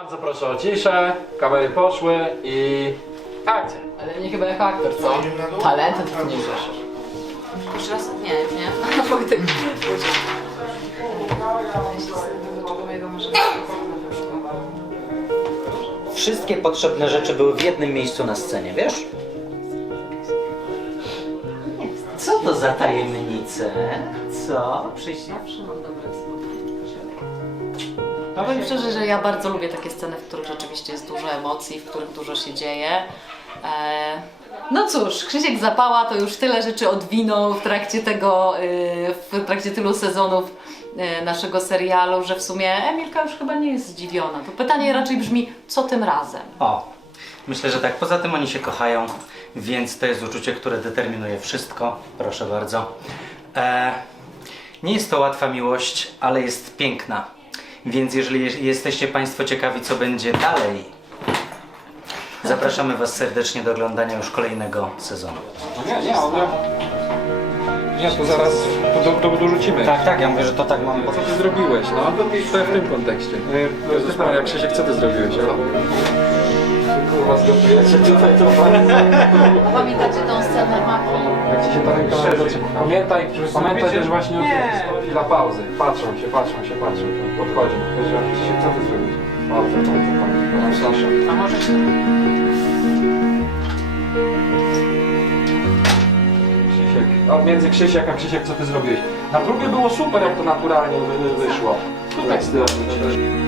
Bardzo proszę o ciszę, kamery poszły i akcja. Ale nie chyba jako aktor, co? Talentem to nie grzeszysz. Jeszcze raz? Nie. Wojtek. Wszystkie potrzebne rzeczy były w jednym miejscu na scenie, wiesz? Co to za tajemnice? Co? Zawsze mam dobre słowo. No powiem szczerze, że ja bardzo lubię takie sceny, w których rzeczywiście jest dużo emocji, w których dużo się dzieje. No cóż, Krzysiek Zapała to już tyle rzeczy odwinął w trakcie tego, w trakcie tylu sezonów naszego serialu, że w sumie Emilka już chyba nie jest zdziwiona. To pytanie raczej brzmi, co tym razem? O, myślę, że tak. Poza tym oni się kochają, więc to jest uczucie, które determinuje wszystko. Proszę bardzo. Nie jest to łatwa miłość, ale jest piękna. Więc jeżeli jesteście Państwo ciekawi, co będzie dalej, zapraszamy Was serdecznie do oglądania już kolejnego sezonu. Nie, to zaraz dorzucimy. Tak, ja mówię, że to tak mam. Co ty zrobiłeś, no? To w tym kontekście. Jezus Maria, Krzysiek, co ty zrobiłeś? Kurwa, zgotujecie tutaj to A pamiętacie tą scenę mapą? Jak ci się ta ręka Pamiętaj też właśnie o chwila pauzy. Patrzą się. Podchodzi. Powiedział, Krzysiek, co ty zrobiłeś? Bardzo, proszę. A możesz... Między Krzysiek a Krzysiek, co ty zrobiłeś? Na próbie było super, jak to naturalnie wyszło. Tutaj